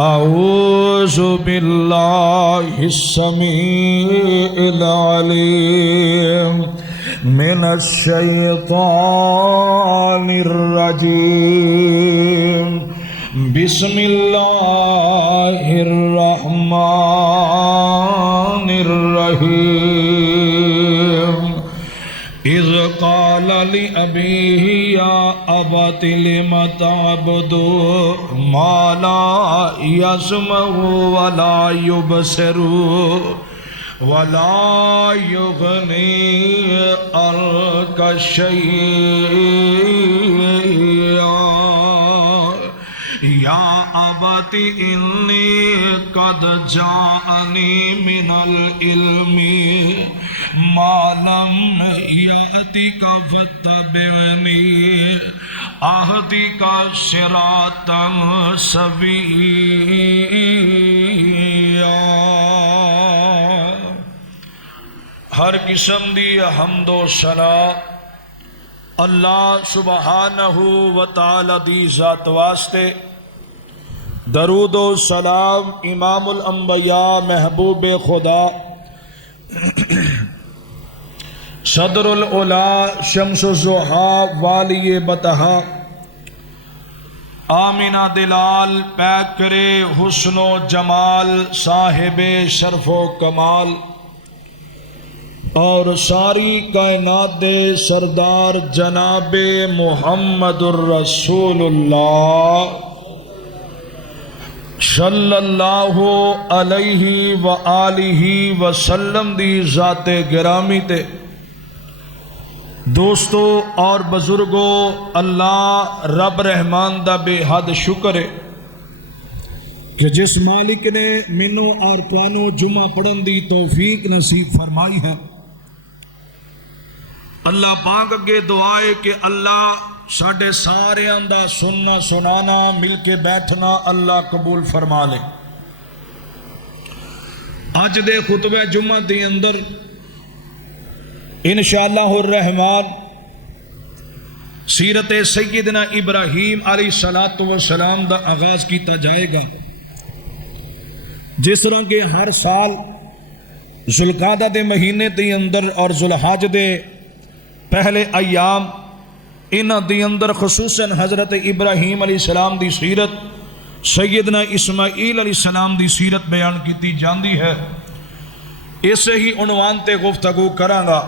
اعوذ باللہ السمیع العلیم من الشیطان الرجیم بسم اللہ الرحمن الرحیم اذ قال لأبیہ یا ابت لم تعبد ما لا يسمع ولا يبصر ولا يغني عنك شيئا یا ابت انی قد جاءنی من العلم ما لم یأتک فاتبعنی اہدک صراطا سویا۔ ہر قسم دی حمد و ثنا اللہ سبحانہ و تعالی دی ذات واسطے، درود و سلام امام الانبیاء محبوب خدا صدر العلا شمس الضحیٰ والی بطحا آمینہ دلال پیکر حسن و جمال صاحب شرف و کمال اور ساری کائنات دے سردار جناب محمد الرسول اللہ صلی اللہ علیہ وآلہ وسلم دی ذات گرامی تے دوستو اور بزرگو، اللہ رب رحمان دا بے حد شکر ہے کہ جس مالک نے منو اور توانو جمعہ پڑھن دی توفیق نصیب فرمائی ہے۔ اللہ پاک اگے دعا ہے کہ اللہ ساڈے سارے دا سننا سنانا مل کے بیٹھنا اللہ قبول فرما لے۔ اج دے خطبہ جمعہ دی اندر انشاءاللہ الرحمن سیرت سیدنا ابراہیم علیہ السلام دا آغاز کیتا جائے گا۔ جس طرح کہ ہر سال ذوالقعدہ دے مہینے دے اندر اور ذوالحج دے پہلے ایام انہاں دی اندر خصوصاً حضرت ابراہیم علیہ السلام دی سیرت، سیدنا اسماعیل علیہ السلام دی سیرت بیان کیتی جاندی ہے۔ اسے ہی عنوان تے گفتگو کراں گا۔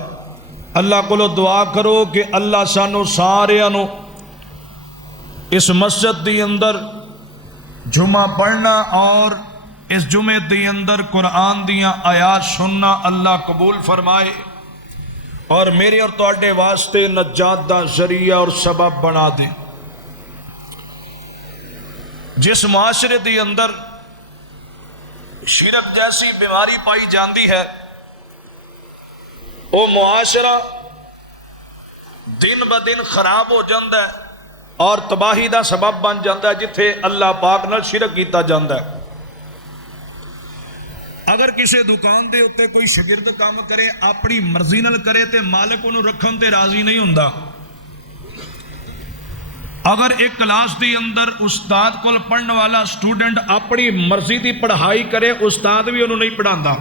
اللہ کو دعا کرو کہ اللہ سانو سارے نو اس مسجد دی اندر جمعہ پڑھنا اور اس جمعے دی اندر قرآن دیاں آیات سننا اللہ قبول فرمائے اور میرے اور تواڈے واسطے نجات دا ذریعہ اور سبب بنا دے۔ جس معاشرے دی اندر شرک جیسی بیماری پائی جاندی ہے، وہ معاشرہ دن بدن خراب ہو جاندہ ہے اور تباہی دا سبب بن جاندہ ہے جتھے اللہ پاک نال شرک کیتا جاندہ ہے۔ اگر کسی دکان دے ہوتے کوئی شاگرد کام کرے اپنی مرضی نال کرے تے مالک انہوں رکھن تے راضی نہیں ہوندا۔ اگر ایک کلاس دی اندر استاد کول پڑھن والا سٹوڈنٹ اپنی مرضی دی پڑھائی کرے، استاد بھی انہوں نہیں پڑھاندا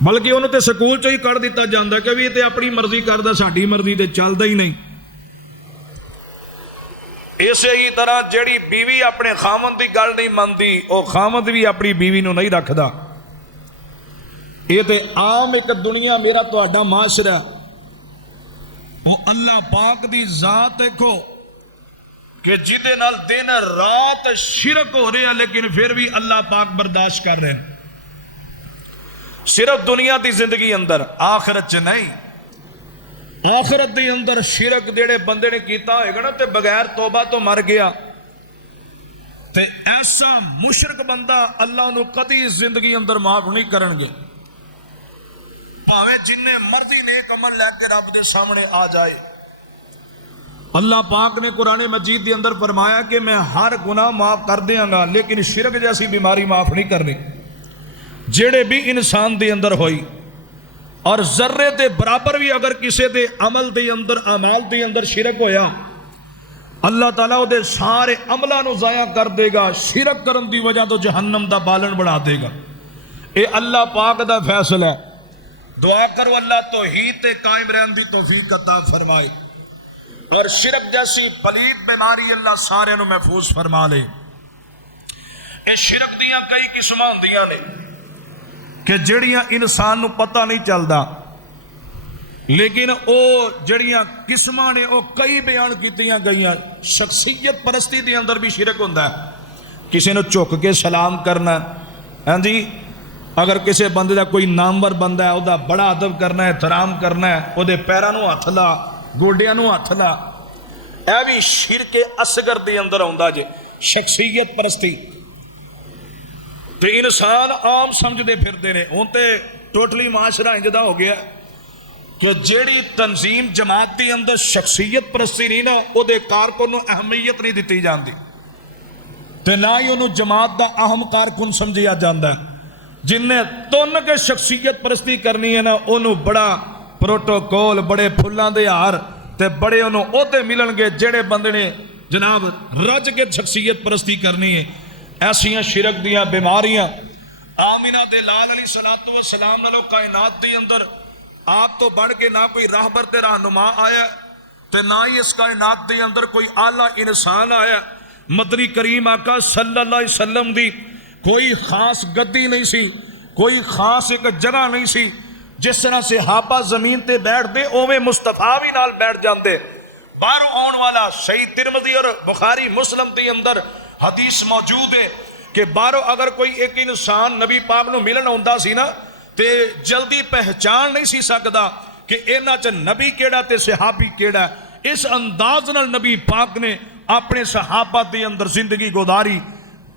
بلکہ انہوں تے سکول چو ہی کر دیتا جاندہ کہ بھی تے اپنی مرضی کردہ، ساڈی مرضی تے چلدا ہی نہیں۔ اسی ہی طرح جیڑی بیوی اپنے خامند دی گل نہیں مندی، او خامند بھی اپنی بیوی نو نہیں رکھدا۔ یہ تے عام ایک دنیا میرا تہاڈا معاشرہ، او اللہ پاک دی ذات دیکھو کہ جدے نال دن رات شرک ہو رہے ہیں لیکن پھر بھی اللہ پاک برداشت کر رہے ہیں۔ صرف دنیا دی زندگی اندر، آخرت چ نہیں۔ آخرت دی اندر شرک جڑے بندے نے کیتا ہوئے گا نا تے بغیر توبہ تو مر گیا، تے ایسا مشرک بندہ اللہ انہوں کدی زندگی اندر معاف نہیں کرن گے، پاوے جننے مرضی نیک عمل لے کے رب دے سامنے آ جائے۔ اللہ پاک نے قرآن مجید دے اندر فرمایا کہ میں ہر گناہ معاف کر دیاں گا لیکن شرک جیسی بیماری معاف نہیں کرنی، جڑے بھی انسان دے اندر ہوئی۔ اور ذرے دے برابر بھی اگر کسی دے عمل دے اندر اعمال دے اندر شرک ہویا، اللہ تعالیٰ دے سارے عملوں نو ضائع کر دے گا، شرک کرن دی وجہ تو جہنم دا بالن بنا دے گا۔ اے اللہ پاک دا فیصلہ ہے۔ دعا کرو اللہ توحید تے قائم رہن دی توفیق عطا فرمائے، اور شرک جیسی پلید بیماری اللہ سارے نو محفوظ فرما لے۔ اے شرک دیاں کئی قسم ہوندیاں نے کہ جڑیاں انسان نو پتہ نہیں چلدا، لیکن او جڑیاں قسماں نے او کئی بیان کیتیاں گئیاں۔ شخصیت پرستی دے اندر بھی شرک ہوندا ہے، کسی نے جھک کے سلام کرنا، ہاں جی، اگر کسی بندے دا کوئی نامور بندہ ہے او دا بڑا ادب کرنا ہے، احترام کرنا ہے، او دے پیراں نو ہاتھ لا، گوڈیاں نو ہاتھ لا، اے بھی شرک اصغر دے اندر ہوندا جے، شخصیت پرستی۔ تے انسان عام سمجھدے پھردے نے، ہن تے ٹوٹلی معاشرہ انجدا ہو گیا کہ جیڑی تنظیم جماعت دی اندر شخصیت پرستی نہیں نا، او دے کارکن نو اہمیت نہیں دتی جاندی، تے نہ ہی انہوں جماعت دا اہم کارکن سمجھیا جاندا ہے۔ جن نے تن کے شخصیت پرستی کرنی ہے نا، انہوں بڑا پروٹوکول، بڑے پھلاں دے ہار تے بڑے انہوں عہدے ملن گے۔ جڑے بندے نے جناب رج کے شخصیت پرستی کرنی ہے، ایسیاں شرک دیاں بیماریاں۔ آمینہ دے لال علیہ الصلوۃ والسلام نالو کائنات دی اندر آپ تو بڑھ کے نہ کوئی راہبر تے رہنما آیا تے نہ ہی اس کائنات دے اندر کوئی اعلیٰ انسان آیا۔ مدنی کریم آقا صلی اللہ علیہ وسلم دی کوئی خاص گدی نہیں سی، کوئی خاص ایک جگہ نہیں سی۔ جس طرح صحابہ زمین تے بیٹھ دے اوویں مصطفیٰ بھی نال بیٹھ جاندے۔ باہروں آن والا صحیح ترمذی اور بخاری مسلم دے اندر حدیث موجود ہے کہ باہروں اگر کوئی ایک انسان نبی پاک نو ملن ہوندا سی نا تے جلدی پہچان نہیں سی سکدا کہ انہاں چ نبی کیڑا تے صحابی کیڑا۔ اس انداز نال نبی پاک نے اپنے صحابہ دے اندر زندگی گزاری۔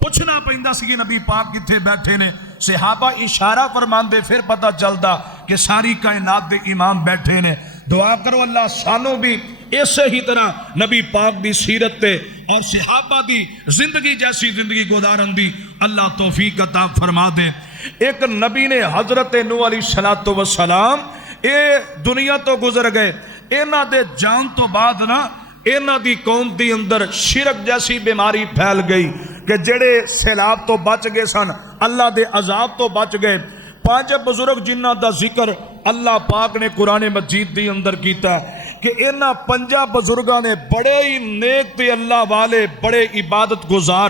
پوچھنا پیندا سی کہ نبی پاک کتھے بیٹھے نے، صحابہ اشارہ فرماندے، پھر پتہ چلدا کہ ساری کائنات دے امام بیٹھے نے۔ دعا کرو اللہ سانو بھی اسی ہی طرح نبی پاک دی سیرت تے اور صحابہ دی زندگی جیسی زندگی گزارن دی اللہ توفیق عطا فرما دے۔ ایک نبی نے حضرت نوح علیہ السلام اے دنیا تو گزر گئے، انہاں دے جان تو بعد نا انہاں دی قوم دی اندر شرک جیسی بیماری پھیل گئی کہ جڑے سیلاب تو بچ گئے سن، اللہ دے عذاب تو بچ گئے۔ 5 بزرگ جنہاں دا ذکر اللہ پاک نے قرآن مجید دی اندر کیتا ہے کہ انہاں 5 بزرگاں نے بڑے ہی نیک تے اللہ والے، بڑے عبادت گزار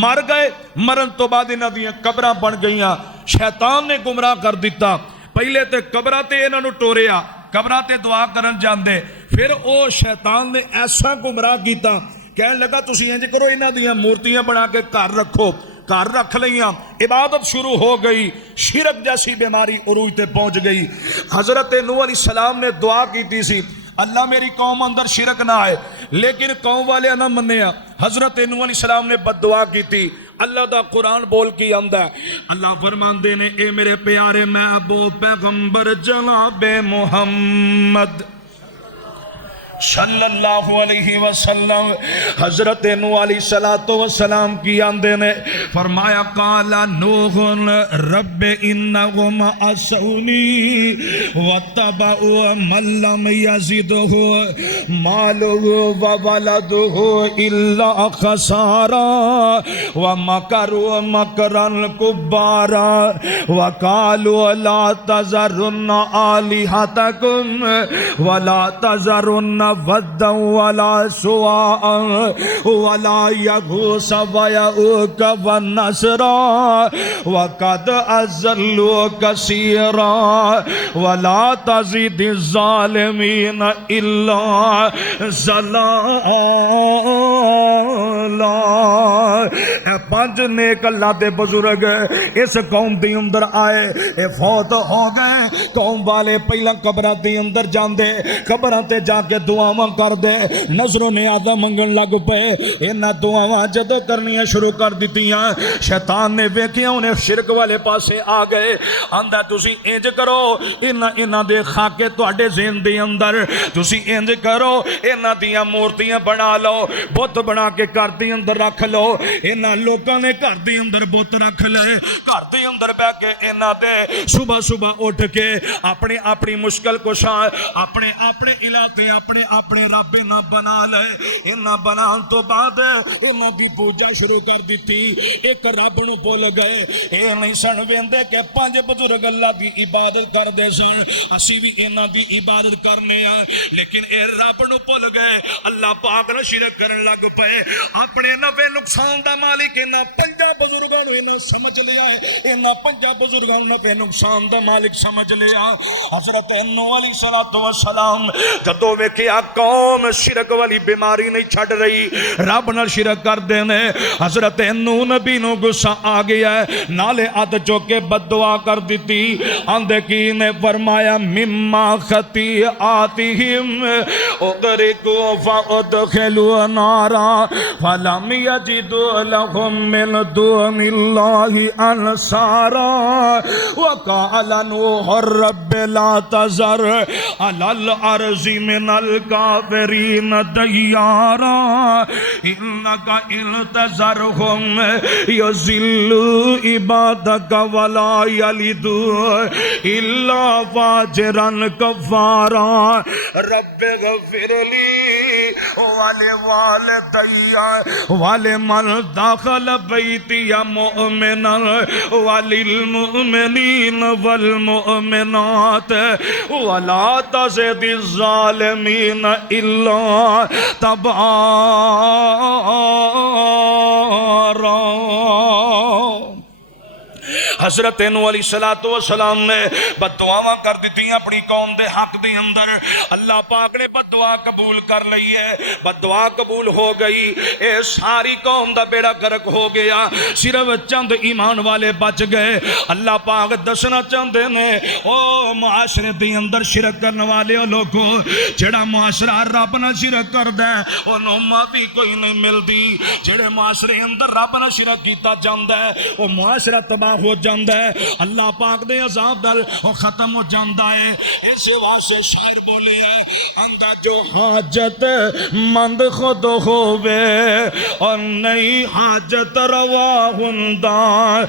مر گئے۔ مرن تو بعد انہاں دیاں قبراں بن گئیاں، شیطان نے گمراہ کر دیتا۔ پہلے تے قبراں تے انہاں نو ٹوریا، قبراں تے دعا کرن جاندے، پھر او شیطان نے ایسا گمراہ کیتا، کہنے لگا تسی انج کرو انہاں دیاں مورتیاں بنا کے گھر رکھو، گھر رکھ لیاں، عبادت شروع ہو گئی، شرک جیسی بیماری عروج تے پہنچ گئی۔ حضرت نوح علیہ السلام نے دعا کیتی سی اللہ میری قوم اندر شرک نہ آئے، لیکن قوم والے نہ منیا۔ حضرت نوح علیہ السلام نے بد دعا کیتی۔ اللہ دا قرآن بول کی آندا ہے، اللہ فرماندے نے اے میرے پیارے محبوب پیغمبر جناب محمد صلی اللہ علیہ وسلم، حضرت نوح علیہ السلام کی آندے نے فرمایا قال نوح رب انہم عصونی واتبعوا من لم یزدہ مالہ وولدہ الا خسارا ومکروا مکرا کبارا وقالوا لا تذرن آلہتکم ولا تذرن ودا ولا سواء ولا يغوث ويعوق والنسرا وقد أضلوا كثيرا ولا تزد الظالمين إلا ضلالا۔ 5 نیک اللہ دے بزرگ اس قوم دی اندر آئے، اے فوت ہو گئے۔ قوم والے پہلا قبراں دی اندر جاندے، قبراں تے جا کے دعاواں کر دے، نظروں نیازاں منگن لگ پے۔ انہاں دعاواں جدوں کرنیاں شروع کر دتیاں، شیطان نے ویکھیا انہیں شرک والے پاسے آ گئے، آندا تسی انج کرو، انہاں دے خاکے تہاڈے ذہن دے اندر، تسی انج کرو انہاں دیاں مورتیاں بنا لو، بت بنا کے گھر دے اندر رکھ لو۔ انہاں لوکاں نے گھر دے اندر بت رکھ لے، گھر دے اندر بیٹھ کے انہاں دے صبح صبح اٹھ کے پیچھے اپنی اپنی مشکل کشا اپنے اپنے علاقے اپنے اپنے رب نہ بنا لے. انہاں بنان تو بعد انہاں دی پوجا شروع کر دیتی. ایک رب نو بھول گئے. اے نہیں سن ویندے کہ 5 بزرگ اللہ دی عبادت کردے سن, اسی بھی انہاں دی عبادت کرنے آ. لیکن اے رب نو بھول گئے. اللہ پاک نال شرک کرن لگ پئے. اپنے نفع نقصان دا مالک انہاں 5 بزرگاں نو انہاں سمجھ لیا ہے. انہاں 5 بزرگاں نو نفع نقصان دا مالک سمجھ لیا. حضرت نوح علیہ الصلوۃ والسلام جدوں ویکھیا قوم شرک والی بیماری نہیں چھڈ رہی, رب نال شرک کردے نے, حضرت نوح نبی نو غصہ آ گیا ہے. نالے ہاتھ چوک کے بد دعا کر دیتی. آندے کی نے فرمایا مما خطیئاتہم اغرقوا فادخلوا نارا فلم یجدوا لهم من دون اللہ انصارا وقال نوح رب لا تذر علی الارض من الکافرین دیارا انک ان تذرهم یضلوا عبادک ولا یلدوا الا فاجرا کفارا رب اغفر لی ولوالدی ولمن دخل بیتی مؤمنا وللمؤمنین والمؤمنات ولا تزد الظالمین الا تبارا. حضرت نوح علیہ الصلوۃ والسلام نے بد دعاواں کر دیتی اپنی قوم دے حق دے اندر. اللہ پاک نے بد دعا قبول کر لئی ہے. بد دعا قبول ہو گئی. اے ساری قوم دا بیڑا غرق ہو گیا. صرف چند ایمان والے بچ گئے. اللہ پاک دسنا چاہتے نے او معاشرے دے اندر شرک کرنے والے لوگوں, جڑا معاشرہ رب نال شرک کردا ہے اونوں معافی کوئی نہیں ملدی. جڑے معاشرے اندر رب نال شرک کیتا جاندا ہے او معاشرہ تباہ ہو جاندہ ہے. اللہ پاک دے عذاب دل وہ ختم ہو جاندہ ہے. اس واسطے شاعر بولے ہے اندہ جو حاجت مند خود ہووے اور نئی حاجت روا ہندہ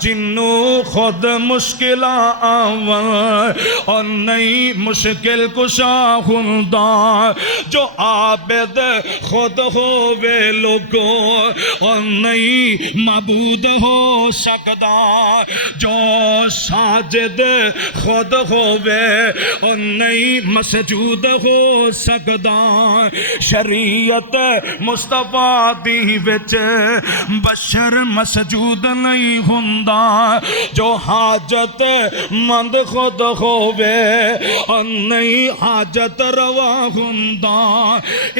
جنو خود مشکل آون اور نئی مشکل کشا ہندہ جو عابد خود ہووے لوگوں اور نئی معبود ہو سکدا جو ساجد خود ہووے اور نئی مسجود ہو سکدا. شریعت مصطفیٰ دی وچ بشر مسجود نہیں ہوندا جو حاجت مند خود ہووے اور نئی حاجت روا ہوندا.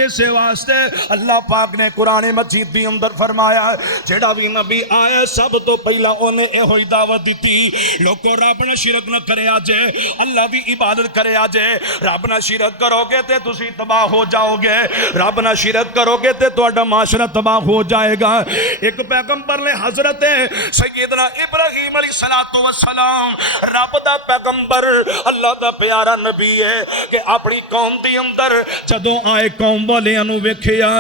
اس واسطے اللہ پاک نے قرآن مجید دی اندر فرمایا جڑا بھی نبی آیا سب تو پہلا انہیں اے ہوئی دعوت دیتی لوگوں رب نہ شرک نہ کرے آجے, اللہ دی عبادت کرے آجے. رب نہ شرک کرو گے تے تسی تباہ ہو جاؤ گے. رب نہ شرک کرو گے تے تہاڈا معاشرہ تباہ ہو جائے گا. ایک پیغمبر نے حضرت سیدنا ابراہیم علیہ الصلوۃ والسلام رب دا پیغمبر اللہ دا پیارا نبی ہے کہ اپنی قوم دی اندر جدوں آئے قوم والیاں نو ویکھیا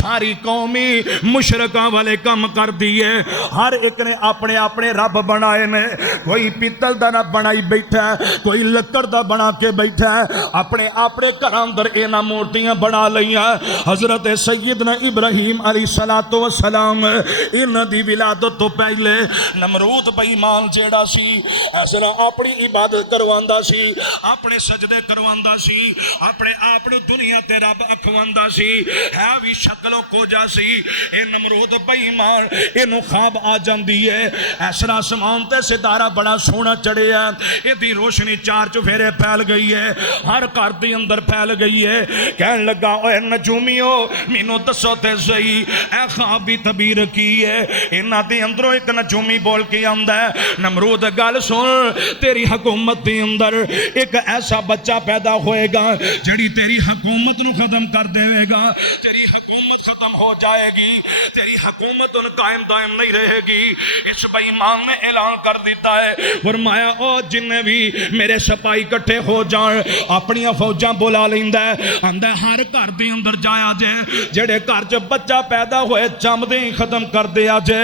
ساری قومی مشرکاں والے کم کر دیے. ہر ایک نے اپنے اپنے رب بنائے نے. کوئی پیتل دا رب بنائی بیٹھا ہے, کوئی لکڑ دا بنا کے بیٹھا ہے. اپنے اپنے گھر اندر اینا مورتیاں بنا لئیاں. حضرت سیدنا ابراہیم علیہ الصلوۃ والسلام انہاں دی ولادت تو پہلے نمرود بے ایمان جیڑا سی ایسا اپنی عبادت کرواندا سی, اپنے سجدے کرواندا سی, اپنے آپ دنیا تے رب اکھواندا سی, ہے بھی شکلوں کو جا سی. اے نمرود بے ایمان اینو خواب آ جاندی ہے ایسا آسمان تے ستارہ بڑا سونا چڑھے ہے, یہ دی روشنی 4 چفیرے پھیل گئی ہے, ہر گھر دی اندر پھیل گئی ہے. کہنے لگا اے نجومیو مینو دسو تے صحیح اے خواب دی تعبیر کی ہے. انہاں دے اندروں ایک نجومی بول کے آندا ہے نمرود گل سن, تیری حکومت دے اندر ایک ایسا بچہ پیدا ہوئے گا جڑی تیری حکومت نو ختم کر دے گا. تیری حکومت ختم ہو جائے گی, تیری حکومت ان قائم دائم نہیں رہے گی. اس بے ایمان نے اعلان کر دیتا ہے، فرمایا او جن بھی میرے سپاہی کٹھے ہو جان اپنی فوجاں بلا لیندا ہے، آندا ہر گھر دے اندر جایا جے، جڑے گھر چ بچہ پیدا ہوئے چمدے ہی ختم کر دیا جے،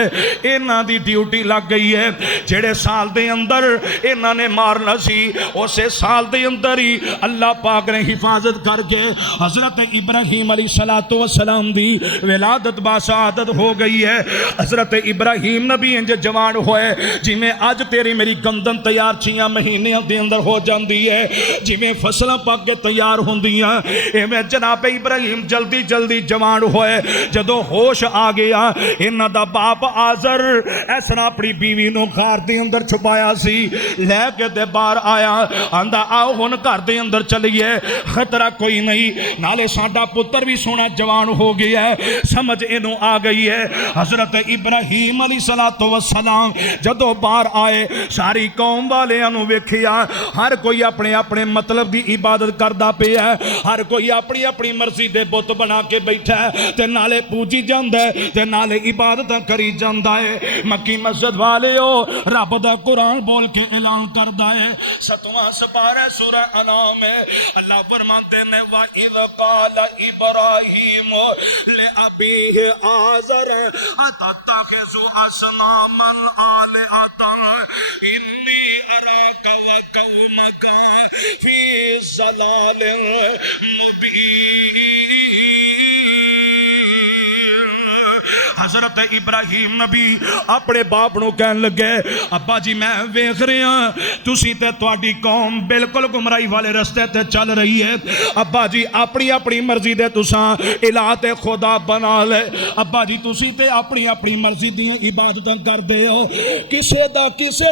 انہاں دی ڈیوٹی لگ گئی ہے، جڑے سال دے اندر انہاں نے مارنا سی اسے سال دے اندر ہی اللہ پاک نے حفاظت کر کے حضرت ابراہیم علیہ السلام دی ولادت باسعادت ہو گئی ہے۔ حضرت ابراہیم نبی انج جوان ہوئے جی میں اج تیری میری گندن تیار 6 مہینے دے اندر ہو جاندی ہے، جی میں فصلیں پک کے تیار ہوندیاں، ایویں جناب ابراہیم جلدی جلدی جوان ہوئے، جدوں ہوش آ گیا انہاں دا باپ آزر اس طرح اپنی بیوی نو گھر دے اندر چھپایا سی، لے کے تے باہر آیا، آندا آؤ ہن گھر دے اندر چلیے، خطرہ کوئی نہیں، نالے ساڈا پتر بھی سونا جوان ہو گیا ہے، سمجھ اینو آ گئی ہے۔ حضرت ابراہیم علیہ السلام جدو باہر آئے ساری قوم والیاں نو ویکھیا، ہر کوئی اپنے اپنے مطلب دی عبادت کردا پیا ہے، ہر کوئی اپنی اپنی مرضی دے بت بنا کے بیٹھا ہے تے نالے پوجی جاندا ہے تے نالے عبادتاں کری جاندا ہے۔ مکی مسجد والیو رب دا قرآن بول کے اعلان کردا ہے، 7واں سپارہ سورہ انعام ہے، اللہ فرماتے ہیں وَإِذْ قَالَ إِبْرَاهِيمُ لِأَبِيهِ آزَرَ أَتَتَّخِذُ أَصْنَامًا آلِهَةً إِنِّي أَرَاكَ وَقَوْمَكَ فِي ضَلَالٍ مُبِينٍ۔ حضرت ابراہیم نبی اپنے باپ نو کہن لگے، ابا جی میں ویکھ رہا تسی تے تواڈی قوم بالکل گمراہی والے رستے تے چل رہی ہے، ابا جی اپنی اپنی مرضی دے تساں الہ تے خدا بنا لے، ابا جی تسی تے اپنی اپنی مرضی دیاں عبادتاں کردے ہو، کسے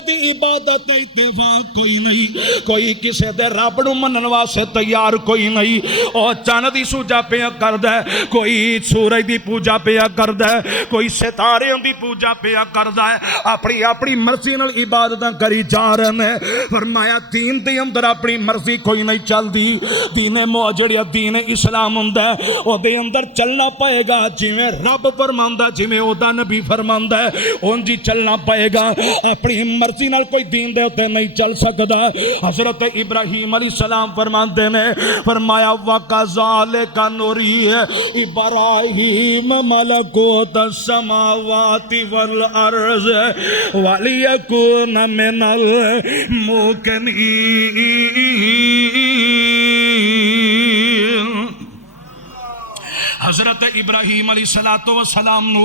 دی عبادت تے اتفاق کوئی نہیں، کوئی کسے دے رب نو منن واسطے تیار کوئی نہیں، او چاند دی سوجا پیا کردا ہے، کوئی سورج دی پوجا پیا کردا ہے، کوئی ستارے دی پوجا پیا کردا ہے، اپنی اپنی مرضی نال عبادتاں کری جا رہے ہیں۔ فرمایا دین دے اندر اپنی مرضی کوئی نہیں چلدی، دین جڑا دین اسلام ہوندا ہے او دے اندر چلنا پائے گا جویں رب فرماندا، جویں او دا نبی فرماندا ہے اونج ہی چلنا پائے گا، اپنی مرضی نال کوئی دین دے اوتے نہیں چل سکدا۔ حضرت ابراہیم علیہ السلام فرماندے نے، فرمایا وَكَذَلِكَ نُرِي إِبْرَاهِيمَ مَلَكُوتَ السَّمَاوَاتِ وَالْأَرْضِ وَلِيَكُونَ مِنَ الْمُوقِنِينَ۔ حضرت ابراہیم علیہ السلام نو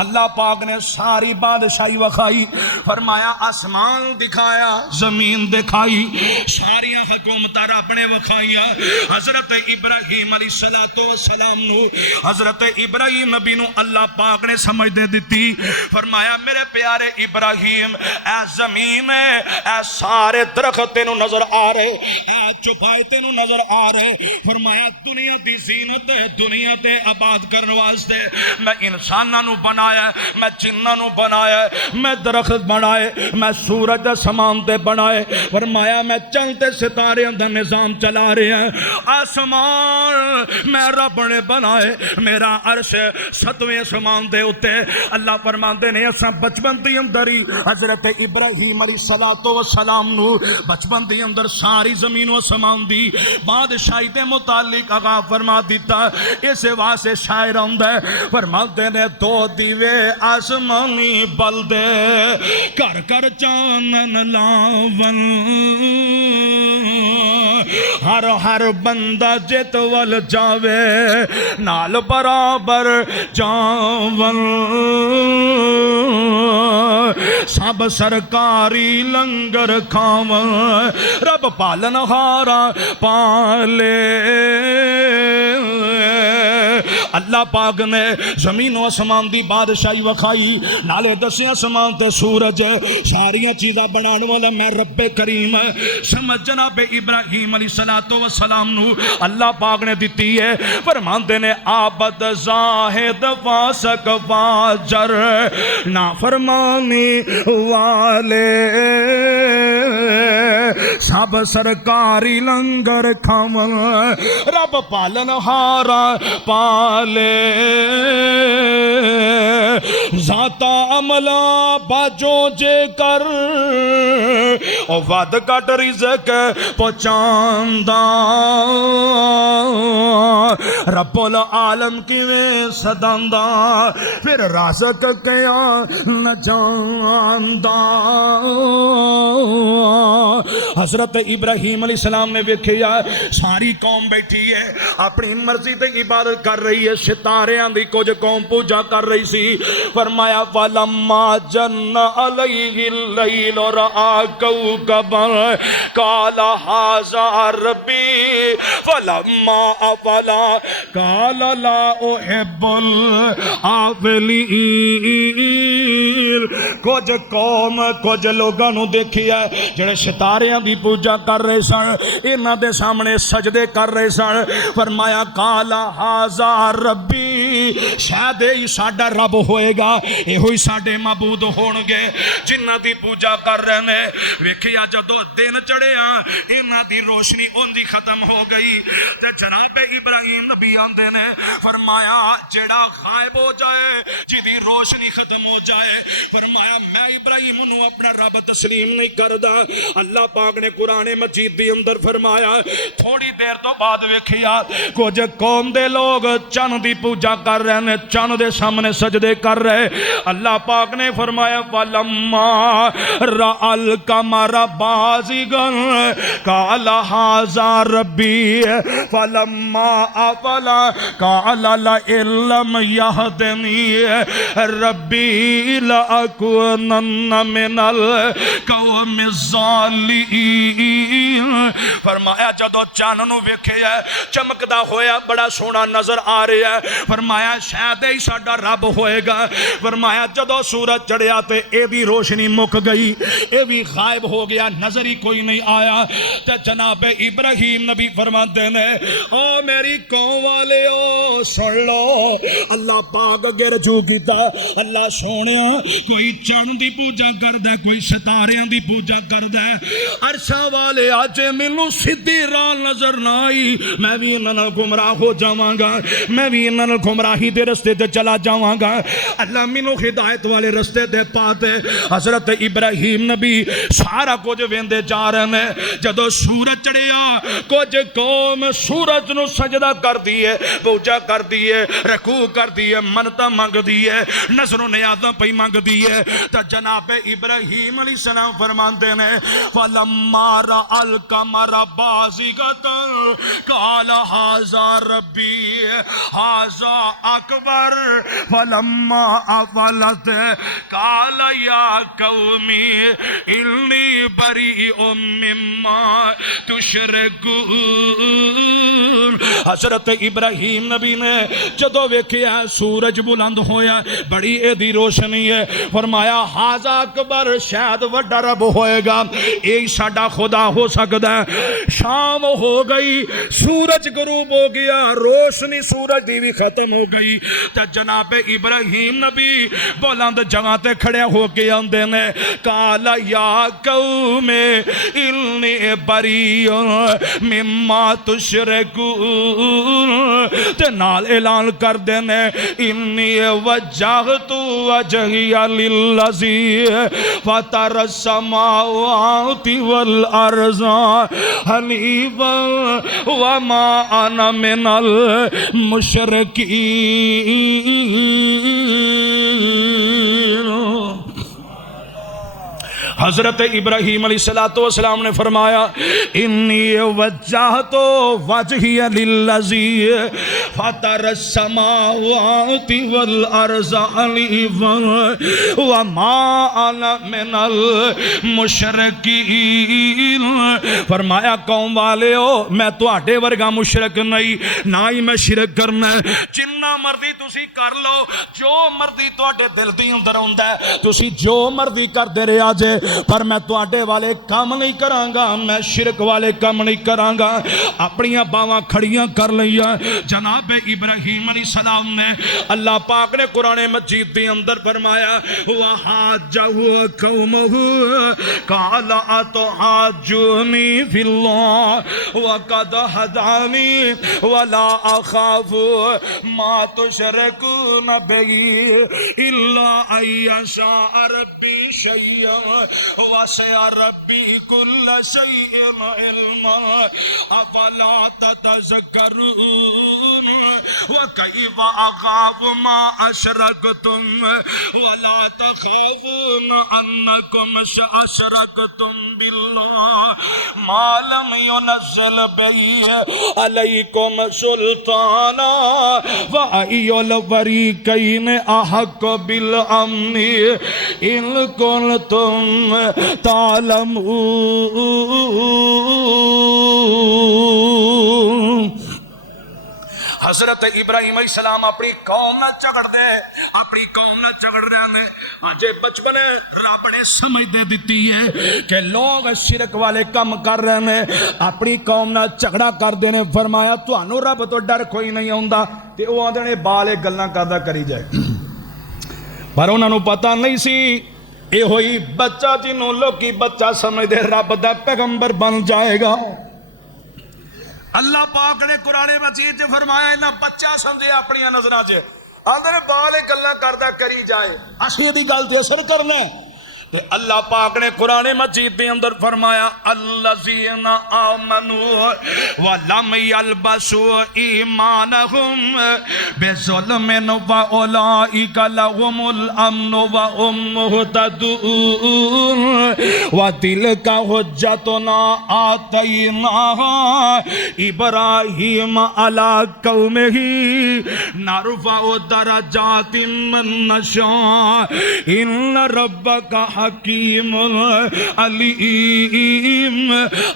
اللہ پاک نے ساری بادشاہی وکھائی، فرمایا آسمان دکھایا، زمین دکھائی، ساری حکومت رب نے وکھائیا۔ حضرت ابراہیم علیہ السلام نو حضرت ابراہیم نبی نو اللہ پاک نے سمجھ دے دیتی، فرمایا میرے پیارے ابراہیم اے زمین ہے، اے سارے درخت تینو نظر آ رہے، اے چوپائے تینو نظر آ رہے، فرمایا دنیا دی زینت ہے، دنیا تے آباد کرنے واسطے میں انساناں نو بنایا، میں جناں نو بنایا، میں درخت بنائے، میں سورج دا سامان تے بنائے، فرمایا میں چند تے ستارے دا نظام چلا رہے ہیں، آسمان میں رب نے بنائے، میرا عرش 7ویں آسمان دے اتے۔ اللہ فرماندے نے اساں بچپن دی اندر ہی حضرت ابراہیم علیہ السلام نو بچپن دی اندر ساری زمین و آسمان دی بادشاہی دے متعلق آغاز فرما دیتا، اس واسطے شاعر آندا ہے، فرماتے نے دو دیوے آسمانی بلدے کر کر چانن لاون، ہر ہر بندہ جتول جاوے نال برابر جاون، سب سرکاری لنگر کھاون، رب پالن ہارا پالے۔ اللہ پاک نے زمین و آسمان دی بادشاہی وکھائی، نالے دسیاں آسمان تے سورج، ساریاں چیزاں بنان والا میں رب کریم، سمجھ جناب ابراہیم علیہ السلام نو اللہ پاک نے دیتی ہے۔ فرماندے نے عابد زاہد فاسق فاجر نافرمانی والے سب سرکاری لنگر کھاون، رب پالن ہارا پالے۔ والے ذاتا عملہ باجوں جے کر او ود کٹ رزق پہنچاندا رب العالم کیویں سداندا پھر رازق کیا نہ جاندا حضرت ابراہیم علیہ السلام نے ویکھیا ساری قوم بیٹھی ہے اپنی مرضی تے عبادت کر رہی ہے ستاریاں دی کچھ قوم پوجا کر رہی سی فرمایا فلما جن علیہ اللیل رآ کوکبا قال ھذا ربی فلما افلا قال لا احب الافلین کچھ قوم کچھ لوگاں نو دیکھیا جڑے ستاریاں دی پوجا کر رہے سن انہاں دے سامنے سجدے کر رہے سن فرمایا قال ھذا ربی شاید ہی ساڈا رب ہوئے گا یہ ہوئی ساڈے معبود ہون گے جنہاں دی پوجا کر رہے نے ویکھیا جدوں دن چڑھیا انہاں دی روشنی اوندی ختم ہو گئی تے جناب ابراہیم نبی آندے نے فرمایا جڑا غائب ہو جائے جدی روشنی ختم ہو جائے فرمایا میں ابراہیم نو اپنا رب تسلیم نہیں کردا اللہ پاک نے قرآن مجید دی اندر فرمایا تھوڑی دیر تو بعد ویکھیا کچھ قوم دے لوگ چن دی پوجا کر رہے ہیں چن دے سامنے سجدے کر رہے اللہ پاک نے فرمایا فلما رأى القمر بازغا قال ھذا ربی فلما افل قال لئن لم يهدني ربی لأكونن من القوم الضالین فرمایا جدو چان نو ویکھیا چمکدا ہویا بڑا سونا نظر آ رہا ہے فرمایا شاید ہی ساڈا رب ہوئے گا فرمایا جدو سورج چڑھیا تے اے بھی روشنی مک گئی اے بھی غائب ہو گیا نظر ہی کوئی نہیں آیا تے جناب ابراہیم نبی فرماتے ہیں او میری قوم والے او سن لو اللہ پاک اگے رجوع کیتا اللہ سونیا کوئی چن دی پوجا کردا ہے کوئی ستاریاں دی پوجا کردا ہے عرشاں والے اج مینوں سیدھی راہ نظر نہ آئی میں بھی انہاں نال گمراہ ہو جاواں گا میں بھی انہاں نال گمراہی دے رستے تے چلا جاواں گا اللہ مینوں ہدایت والے رستے تے پاتے حضرت ابراہیم نبی سارا کچھ ویندے جا رہے ہیں جدو سورج چڑھیا کچھ قوم سورج نو سجدہ کر دیے پوجا کر دیے رکوع کر دیے منتاں منگ دیے نظروں نیازاں پئی منگ دیے تا جناب ابراہیم علیہ السلام فرماندے نے فلما رأى القمر بازغا قال ھذا ربی ھذا اکبر فلما افلت قال یا قوم انی بریء مما تشرکون حضرت ابراہیم نبی نے جدو ویکھیا سورج بلند ہویا بڑی اے دی روشنی ہے فرمایا ھذا اکبر شاید وڈا رب ہوئے گا یہی ساڈا خدا ہو سکتا ہے شام ہو گئی سورج غروب ہو گیا روشنی سورج دی بھی ختم ہو گئی تے جناب ابراہیم نبی بلند جگہ تے کھڑے ہو کے آندے نے قال یا قوم انی بریء مما تشرکون تے نال اعلان کر دینے انی وجہت وجہی للذی فطر السماوات والارض حنیفا وما انا من المشرکین حضرت ابراہیم علیہ السلام نے فرمایا انی وجہت وجہی للذی فطر السماوات والارض حنیفا وما انا من المشرکین فرمایا قوم والےو میں تواڈے ورگا مشرک نہیں نہ ہی میں شرک کرنا جنہ مرضی تسی کر لو جو مرضی تواڈے دل دی اندر ہوندا ہے تسی جو مرضی کردے رہیا جے پر میں تواڈے والے کام نہیں کرانگا، میں شرک والے کام نہیں کرانگا۔ اپنی باواں کھڑیاں کر لیا جناب ابراہیم علیہ السلام نے۔ اللہ پاک نے قرآن مجید کے اندر فرمایا وَحَاجَّهُ قَوْمُهُ قَالَ أَتُحَاجُّونِي فِي اللَّهِ وَقَدْ هَدَانِي وَلَا أَخَافُ مَا تُشْرِكُونَ بِهِ إِلَّا أَن يَشَاءَ رَبِّي شَيْئًا وَسِعَ رَبِّي كُلَّ شَيْءٍ عِلْمًا أَفَلَا تَتَذَكَّرُونَ وَكَيْفَ أَخَافُ مَا أَشْرَكْتُمْ وَلَا تَخَافُونَ أَنَّكُمْ أَشْرَكْتُمْ بِاللَّهِ مَا لَمْ يُنَزِّلْ بِهِ عَلَيْكُمْ سُلْطَانًا فَأَيُّ الْفَرِيقَيْنِ أَحَقُّ بِالْأَمْنِ إِن كُنتُمْ تعلمون۔ حضرت ابراہیم علیہ السلام اپنی قوم نہ جھگڑ دے، اپنی قوم نہ جھگڑ رہے ہیں۔ آجے بچپنے رب نے سمجھ دے دیتی ہے کہ لوگ شرک والے کام کر رہے ہیں، اپنی قوم نہ جھگڑا کر دینے۔ فرمایا تانوں رب تو ڈر کوئی نہیں ہوندا، تے او آندے نے بالے گلاں کردا کری جائے، پر انہاں نوں پتہ نہیں سی اے ہوئی بچہ جنوں لوکی بچہ سمجھ دے رب دا پیغمبر بن جائے گا۔ اللہ پاک نے قرآن مجید جو فرمایا ہے نا بچہ سمجھے اپنی نظرہ جے آدھر بالے گلہ کردہ کری جائے اسی دی گل تے اثر کرنا ہے۔ اللہ پاک نے قرآن مجید دے اندر فرمایا الذین آمنوا ولم یلبسوا ایمانہم بظلم واولئک لهم الامن وهم مہتدون وتلک حجتنا آتیناها ابراہیم علی قومہ نرفع درجات من نشاء ان ربک حکیم علیم۔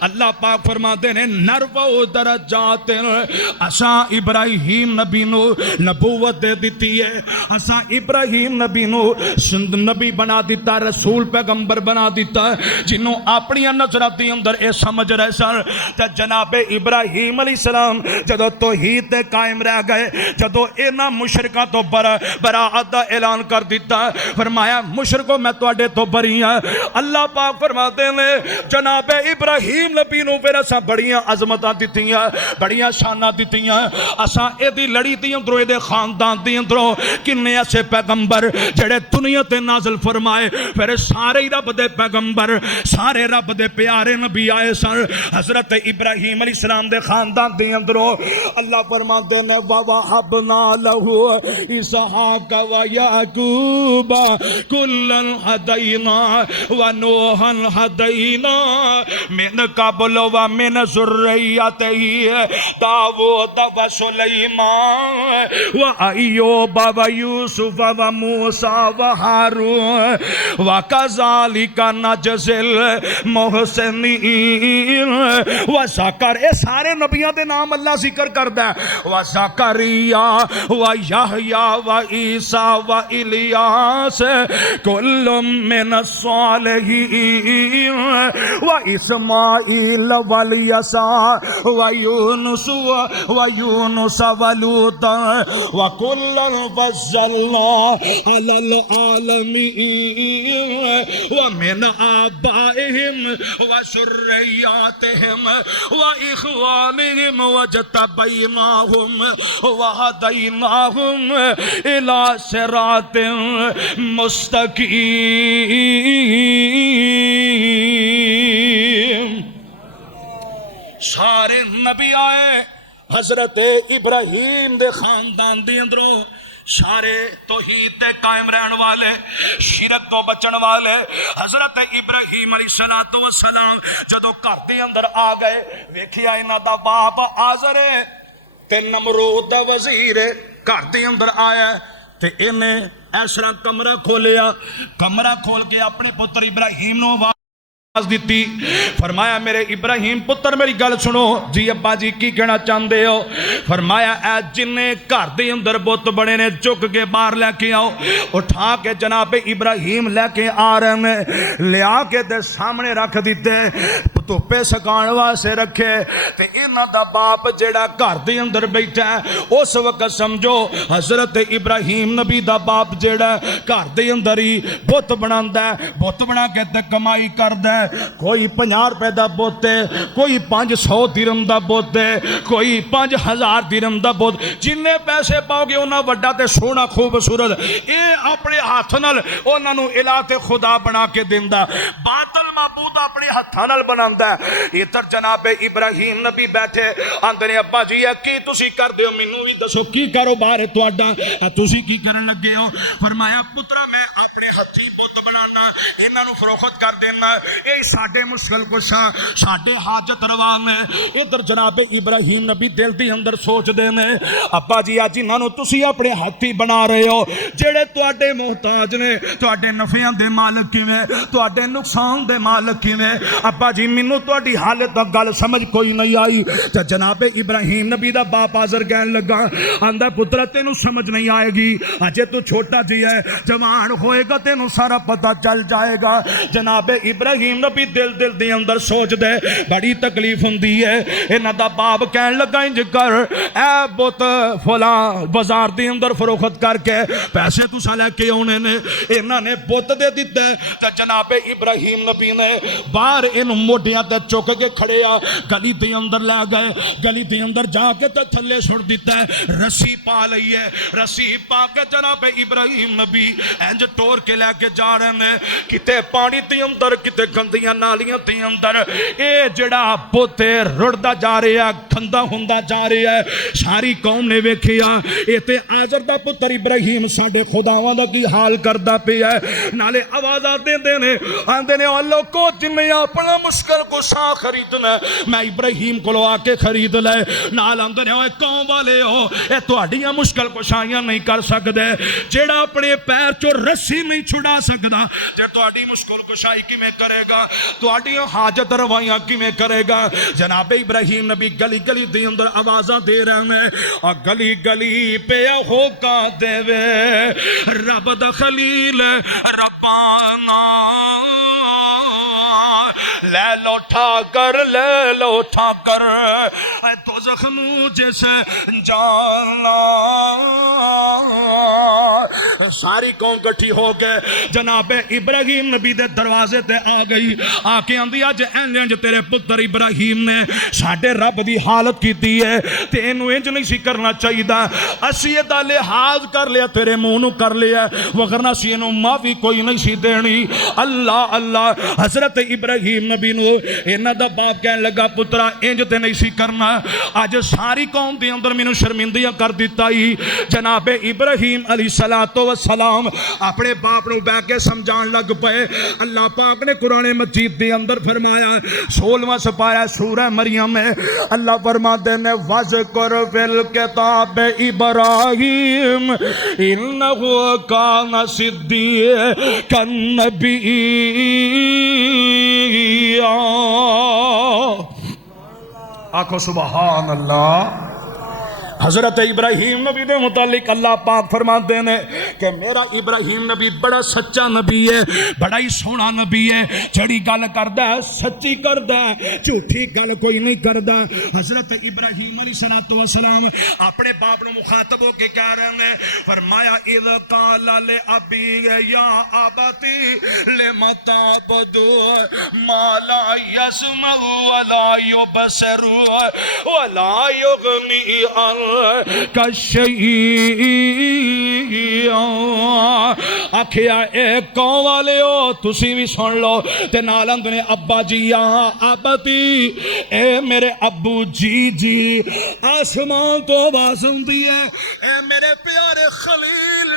اللہ پاک فرماتے ہیں نرفع درجات، اساں ابراہیم نبی نو نبوت دے دیتی ہے، اساں ابراہیم نبی نو نبی بنا دیتا، رسول پیغمبر بنا دیتا، جنہوں اپنی نظرات دی اندر اے سمجھ رہے سن تے جناب ابراہیم علیہ السلام جدو توحید تے قائم رہ گئے، جدو انہاں مشرکاں تو براءت دا اعلان کر دیتا، فرمایا مشرکو میں تواڈے تو بری ہیں۔ اللہ پاک فرماتے ہیں جناب ابراہیم نبی نو پھر اساں بڑیاں عظمتاں دتیاں، بڑیاں شاناں دتیاں، اساں اے دی لڑی دی اندروں اے دے خاندان دی اندروں کنے ایسے پیغمبر جڑے دنیا تے نازل فرمائے، پھر سارے رب دے پیغمبر، سارے رب دے پیارے نبی آئے سن حضرت ابراہیم علیہ السلام دے خاندان دے اندروں۔ اللہ فرماتے ہیں وَوَهَبْنَا لَهُ إِسْحَاقَ وَيَعْقُوبَ كُلًّا هَدَيْنَا وَنُوحًا هَدَيْنَا مِن قَبْلُ وَمِن ذُرِّيَّتِهِ داود وسليمان وأيوب ويوسف وموسى وهارون وكذلك نجزي المحسنين وزكر اے سارے نبیوں دے نام اللہ ذکر کردا ہے، وزکریا ویحییٰ وعیسیٰ والیاس کل من الصالحین واسماعیل والیسع ویونس ولوطا وکلا فضلنا علی العالمین ومن آبائهم وذریاتهم واخوانهم واجتبیناهم وہدیناهم الى صراط مستقیم۔ سارے نبی آئے حضرت ابراہیم دے خاندان دے اندروں، سارے توحید تے قائم رہن والے، شرک تو بچن والے۔ حضرت ابراہیم علیہ السلام جدو گھر دے اندر آ گئے، ویکھیا انہاں دا باپ آزر تے نمرود دا وزیر گھر دے اندر آیا تے انہیں ایسا کمرہ کھولیا، کمرہ کھول کے اپنے پتر ابراہیم نو دیتی فرمایا میرے ابراہیم پتر میری گل سنو جی ابا جی کی کہنا چاہتے ہو فرمایا اے جن گھر دے اندر بت بنے نے چک کے باہر لے کے آؤ اٹھا کے جناب ابراہیم لے کے آ رہے ہیں لیا کے دے سامنے رکھ دیتے دھوپے سکان واسطے رکھے تے انہاں دا باپ جیڑا گھر دے اندر بیٹھا ہے اس وقت سمجھو حضرت ابراہیم نبی دا باپ جیڑا گھر دے اندر ہی بت بناندا ہے بت بنا کے تے کمائی کردا ہے کوئی 50 روپے دا بت ہے کوئی 500 درہم دا بت ہے کوئی 5000 درہم دا بت جننے پیسے پاؤ گے انہاں وڈا تے سونا خوبصورت اے اپنے ہاتھ نال انہاں نو الہ تے خدا بنا کے دیندا باطل معبود اپنے ہاتھاں نال بناندا ہے ادھر جناب ابراہیم نبی بیٹھے آندے نے ابا جی کی تسی کر دیو مینوں وی دسو کی کاروبار ہے تہاڈا تسی کی کرن لگے ہو فرمایا پترا میں اپنے ہتھی بت بنانا انہاں نو فروخت کر دینا اے ساڈے مشکل کشا ساڈے حاجت روا نے ادھر جناب ابراہیم نبی دل دے اندر سوچ دے نے ابا جی اج انہاں نو تسی اپنے ہتھی بنا رہے ہو جڑے تہاڈے محتاج نے تہاڈے نفعاں دے مالک کیویں تہاڈے نقصان دے مالک کیویں ابا جی مینوں تہاڈی حالت دا گل سمجھ کوئی نہیں آئی تے جناب ابراہیم نبی دا باپ حاضر کہن لگا آندا پتر تینوں سمجھ نہیں آئے گی اجے تو چھوٹا جی ہے جوان ہوئے گا تینوں سارا پتہ چل جائے گا جناب ابراہیم نبی دل دے اندر سوچ دے بڑی تکلیف ہوندی ہے انہاں دا باپ کہن لگا انج کر اے بت فلاں بازار دے اندر فروخت کر کے پیسے تساں لے کے اونے نے انہاں نے بت دے دتے تے جناب ابراہیم نبی نے باہر انہوں موڈیاں تے چوک کے کھڑے آ گلی دے اندر لے گئے گلی دے اندر جا کے تے تھلے سڑ دیتا ہے رسی پا لئی ہے رسی پا کے جناب ابراہیم نبی انج ٹور کے لے کے جا رہے ہیں کتے پانی دے اندر کتے گندیاں نالیاں دے اندر اے جڑا بوتے رڑدا جا رہا ہے کھندا ہوندا جا رہا ہے ساری قوم نے ویکھیا اے تے آزر دا پتر ابراہیم ساڈے خداواں دا کی حال کردا پیا ہے نالے آوازاں دیندے نے آندے نے او لوکو جن اپنا مشکل کو شاہ خریدنا میں ابراہیم کو آ کے خرید لے نال اندر ہوئے قوم والے ہو اے تہاڈیاں مشکل کو شاہیاں نہیں کر سکدے جیڑا اپنے پیر چوں رسی نہیں چھڑا سکدا تے تہاڈی مشکل کو شاہی کیویں کرے گا تہاڈیاں حاجت روائیاں کیویں کرے گا جناب ابراہیم نبی گلی گلی دے اندر آوازاں دے رہے ہیں اور گلی گلی پہ ہو کا دے وے رب دا خلیل ربانا لے لو ٹھا کر دوزخ نو جیسے جانا ساری قوم کٹھی ہو کے جناب ابراہیم نبی دے دروازے تے آ گئی آ کے آندی اج انج تیرے پتر ابراہیم نے ساڈے رب دی حالت کیتی ہے تے اینو انج نہیں سی کرنا چاہیے اسی دا لحاظ کر لیا تیرے منہ نو کر لیا وگرنہ سی اینو معافی کوئی نہیں سی دینی اللہ اللہ حضرت ابراہیم نبی نو انہاں دا باپ کہن لگا پترا انج تے نہیں سی کرنا اج ساری قوم دے اندر مینوں شرمندہ کر دتا ہی جناب ابراہیم علیہ السلام اپنے باپ نو بیٹھ کے سمجھان لگ پئے اللہ پاک نے قرآن مجید دے اندر فرمایا 16واں سپارہ سورہ مریم میں اللہ فرماتے ہیں وَذْكُرْ فِي الْكِتَابِ إِبْرَاهِيمَ إِنَّهُ كَانَ صِدِّيقًا نَبِيًّا آکھو سبحان اللہ حضرت ابراہیم نبی دے متعلق اللہ پاک فرماتے ہیں کہ میرا ابراہیم نبی بڑا سچا نبی ہے بڑا ہی سونا نبی ہے جڑی گل کردا ہے سچی کردا ہے جھوٹی گل کوئی نہیں کردا حضرت ابراہیم علیہ السلام اپنے باپ نو مخاطب ہو کے کہہ رہے ہیں فرمایا اذ قال لابی یا ابتی لم تعبد ما لا يسمع ولا يبصر ولا يغني آخیا اے قوم والے ہو تسی بھی سن لو تے نال اندر نے ابا جی آبتی اے میرے ابو جی آسمان تو آواز ہوندی ہے اے میرے پیارے خلیل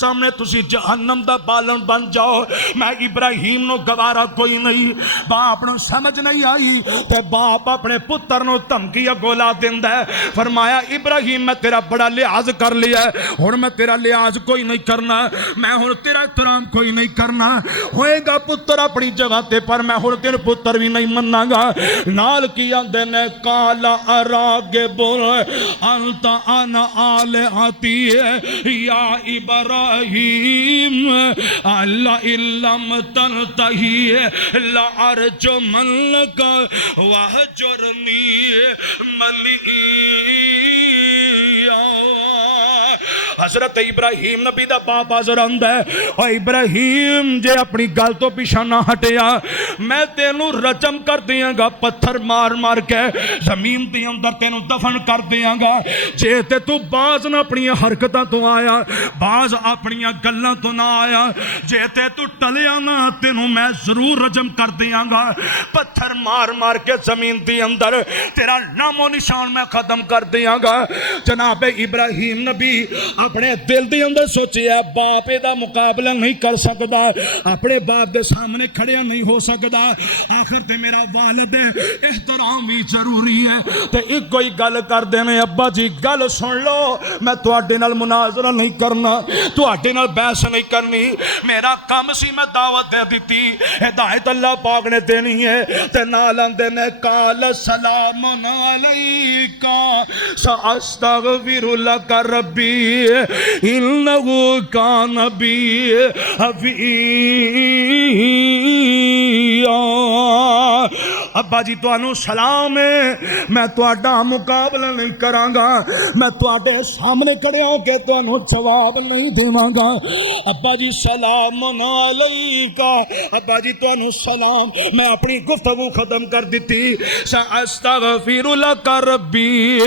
سامنے تسی جہنم دا بالن بن جاؤ، میں ابراہیم نو گوارا کوئی نہیں۔ باپ نو سمجھ نہیں آئی تے باپ اپنے پتر نو دھمکی گولا دیندا ہے، فرمایا ابراہیم میں تیرا بڑا لحاظ کر لیا ہے، ہن میں تیرا لحاظ کوئی نہیں کرنا، میں ہن تیرا احترام کوئی نہیں کرنا، ہوئے گا پتر اپنی جگہ تے پر میں ہن تیرے پتر بھی نہیں مننا گا۔ نال کی آندے نے کالا اراغب انت عن آلہتی یا ابراہیم لئن لم تنتہی لأرجمنک واہجرنی ملیعا۔ حضرت ابراہیم نبی دا باپ حاضر آندا ہے، او ابراہیم جے اپنی گل تو پیچھے نہ ہٹیا میں تینوں رجم کر دیاں گا، پتھر مار مار کے زمین دے اندر تینوں دفن کر دیاں گا۔ جے تے تو باز نہ اپنی حرکتاں تو آیا، باز اپنی گلاں تو نہ آیا، جے تے تو ٹلیا نہ تینوں میں ضرور رجم کر دیاں گا، پتھر مار مار کے زمین دے اندر تیرا نام و نشان میں ختم کر دیاں گا۔ جناب ابراہیم نبی اپنے دل دے اندر سوچیا باپ دا مقابلہ نہیں کر سکتا، اپنے باپ دے سامنے کھڑیا نہیں ہو سکتا، آخر تے میرا والد احترام بھی ضروری ہے۔ تے ایک کوئی گل کر دینے، ابا جی گل سن لو، میں تواڈے نال مناظرہ نہیں کرنا، تواڈے نال بحث نہیں کرنی، میرا کام سی میں دعوت دے دیتی، ہدایت اللہ پاک نے دینی ہے۔ تے نال آندے نے قال سلام علیکا ساستغفر لک ربی انہو کان بی حفیظ۔ ابا جی تانوں سلام ہے، میں تواڈا مقابلہ نہیں کراں گا، میں تواڈے سامنے کھڑے ہو کے تانوں جواب نہیں دیواں گا۔ ابا جی سلام علیکا، ابا جی تانوں سلام، میں اپنی گفتگو ختم کر دیتی۔ ساستغفر لک ربی،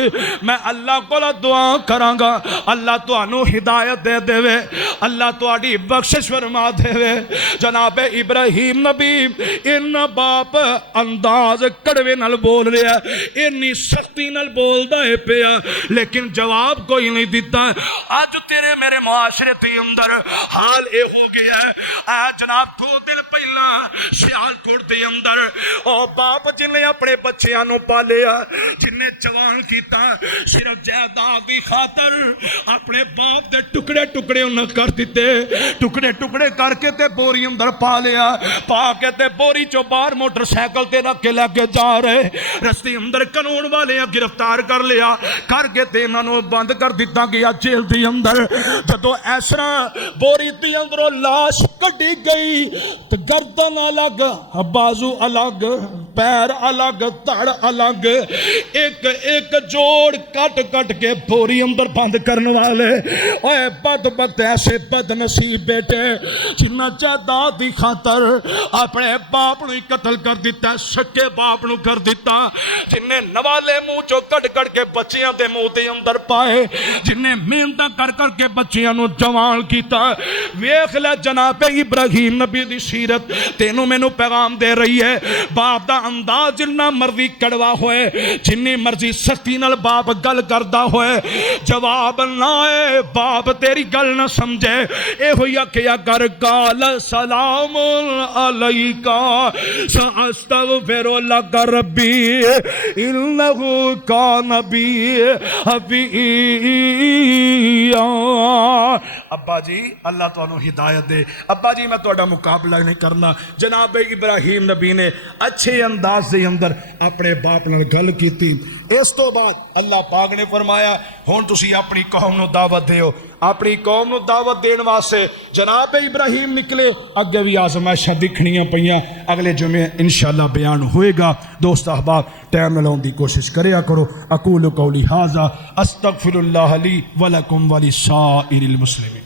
میں اللہ کو دعا کراں گا، اللہ تانوں ہدایت دے دے، اللہ تہاڈی بخشش فرما دے۔ جناب ابراہیم نبی ان باپ انداز کڑوے نال بول رہا ہے، انی سختی نال بولدا ہے پیا، لیکن جواب کوئی نہیں دیتا۔ آج تیرے میرے معاشرے کے اندر حال اے ہو گیا ہے، جناب 2 دن پہلا سیالکوٹ دے اندر او باپ جن نے اپنے بچیاں نو پالیا، جن نے جوان کیتا، صرف جائیداد دی خاطر اپنے باپ دے ٹکڑے ٹکڑے انہاں کر دیتے، ٹکڑے ٹکڑے کر کے تے بوری اندر پا لیا، پا کے تے بوری چو باہر موٹر سائیکل تے رکھ کے لے کے جا رہے، رستے اندر قانون والے گرفتار کر لیا، کر کے تے انہاں نو بند کر دیتا گیا جیل دی اندر۔ جدو ایسرا بوری دی اندروں لاش کڈی گئی، تے گردن الگ، بازو الگ، پیر الگ، تڑ الگ، ایک ایک جوڑ کٹ کٹ کے بوری اندر بند کرنے والے۔ اے بدبخت ایسے بد نصیب بیٹے جنہ جائیداد دی خاطر اپنے باپ نو قتل کر دیتا، سکے باپ نو کر دیتا، جن نے نوالے منہ چو کٹ کٹ کے بچیاں دے منہ دے اندر پائے، جن نے محنت کر کر کے بچیاں نو جوان کیتا۔ ویکھ لے جناب ابراہیم نبی دی سیرت تینوں مینوں پیغام دے رہی ہے، باپ دا انداز جنہ مرضی کڑوا ہوئے، جنی مرضی سختی نال باپ گل کردا ہوئے، جواب نہ آئے، باپ تیری گل نہ سمجھے، اے ہویا کیا کر قال سلام علیکا ساستغفر لک ربی انہو کان بی حفیظ۔ ابا جی اللہ تانوں ہدایت دے، ابا جی میں تہاڈا مقابلہ نہیں کرنا۔ جناب ابراہیم نبی نے اچھے انداز دے اندر اپنے باپ نال گل کیتی۔ اس تو بعد اللہ پاک نے فرمایا ہن تسی اپنی قوم نو دعوت دیو، اپنی قوم نو دعوت دین واسطے جناب ابراہیم نکلے۔ اگے بھی آزمائشاں دکھنیاں پیاں، اگلے جمعے انشاءاللہ بیان ہوئے گا۔ دوست احباب ٹائم لاؤن دی کوشش کریا کرو۔ اقول قولی ھذا استغفر اللہ لی ولکم ولسائر المسلمین۔